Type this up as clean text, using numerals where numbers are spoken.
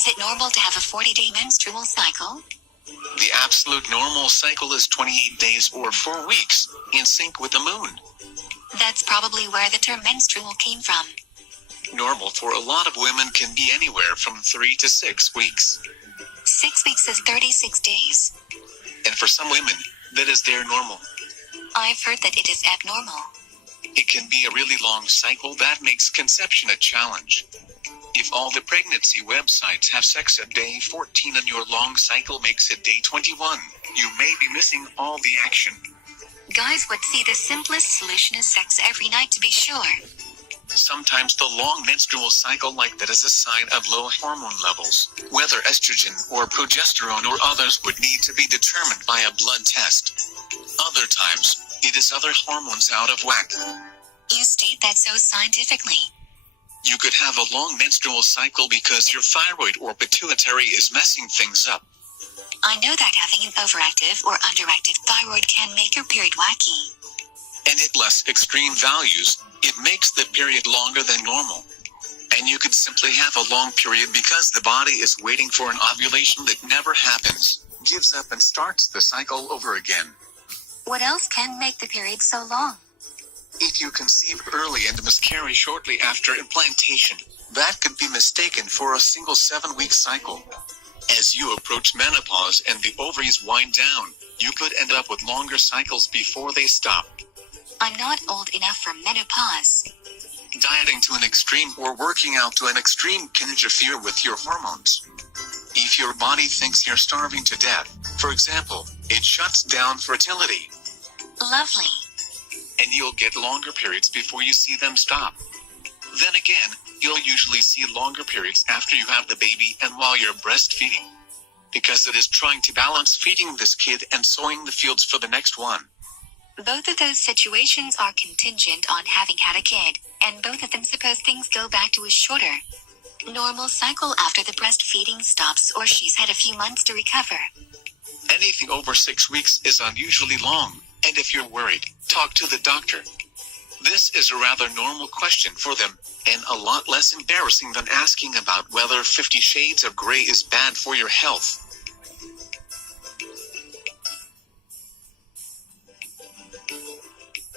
Is it normal to have a 40-day menstrual cycle? The absolute normal cycle is 28 days or 4 weeks, in sync with the moon. That's probably where the term menstrual came from. Normal for a lot of women can be anywhere from 3 to 6 weeks. 6 weeks is 36 days. And for some women, that is their normal. I've heard that it is abnormal. It can be a really long cycle that makes conception a challenge. If all the pregnancy websites have sex at day 14 and your long cycle makes it day 21, you may be missing all the action. Guys would see the simplest solution is sex every night to be sure. Sometimes the long menstrual cycle like that is a sign of low hormone levels. Whether estrogen or progesterone or others would need to be determined by a blood test. Other times, it is other hormones out of whack. You state that so scientifically. You could have a long menstrual cycle because your thyroid or pituitary is messing things up. I know that having an overactive or underactive thyroid can make your period wacky. And at less extreme values, it makes the period longer than normal. And you could simply have a long period because the body is waiting for an ovulation that never happens, gives up and starts the cycle over again. What else can make the period so long? If you conceive early and miscarry shortly after implantation, that could be mistaken for a single 7-week cycle. As you approach menopause and the ovaries wind down, you could end up with longer cycles before they stop. I'm not old enough for menopause. Dieting to an extreme or working out to an extreme can interfere with your hormones. If your body thinks you're starving to death, for example, it shuts down fertility. Lovely. And you'll get longer periods before you see them stop. Then again, you'll usually see longer periods after you have the baby and while you're breastfeeding. Because it is trying to balance feeding this kid and sowing the fields for the next one. Both of those situations are contingent on having had a kid, and both of them suppose things go back to a shorter, normal cycle after the breastfeeding stops or she's had a few months to recover. Anything over 6 weeks is unusually long, and if you're worried, talk to the doctor. This is a rather normal question for them, and a lot less embarrassing than asking about whether 50 Shades of Grey is bad for your health.